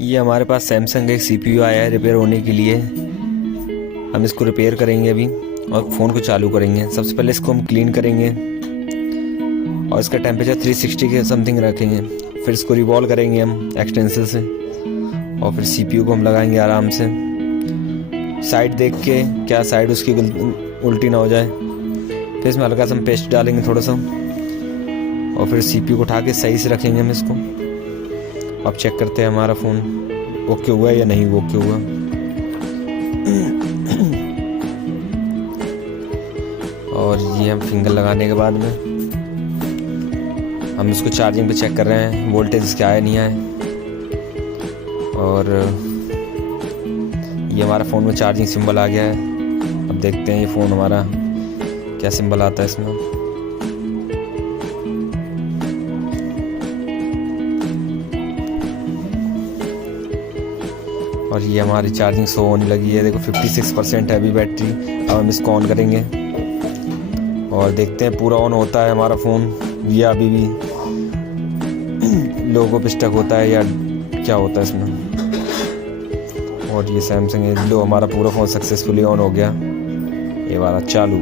ये हमारे पास सैमसंग का एक CPU आया है रिपेयर होने के लिए। हम इसको रिपेयर करेंगे अभी और फ़ोन को चालू करेंगे। सबसे पहले इसको हम क्लीन करेंगे और इसका टेम्परेचर 360 के समथिंग रखेंगे। फिर इसको रिवॉल्व करेंगे हम एक्सटेंसर से और फिर CPU को हम लगाएंगे आराम से, साइड देख के, क्या साइड उसकी उल्टी ना हो जाए। फिर इसमें हल्का सा हम पेस्ट डालेंगे थोड़ा सा और फिर CPU को उठा के सही से रखेंगे हम इसको। अब चेक करते हैं हमारा फ़ोन ओके हुआ है या नहीं ओके हुआ। और ये हम फिंगर लगाने के बाद में हम इसको चार्जिंग पे चेक कर रहे हैं, वोल्टेज इसके आया नहीं आया। और ये हमारा फ़ोन में चार्जिंग सिंबल आ गया है। अब देखते हैं ये फ़ोन हमारा क्या सिंबल आता है इसमें। और ये हमारी चार्जिंग शो होने लगी है, देखो 56% है अभी बैटरी। अब हम इसको ऑन करेंगे और देखते हैं पूरा ऑन होता है हमारा फ़ोन या अभी भी लोगो पे स्टक होता है या क्या होता है इसमें। और ये सैमसंग है, लो हमारा पूरा फ़ोन सक्सेसफुली ऑन हो गया। ये वाला चालू।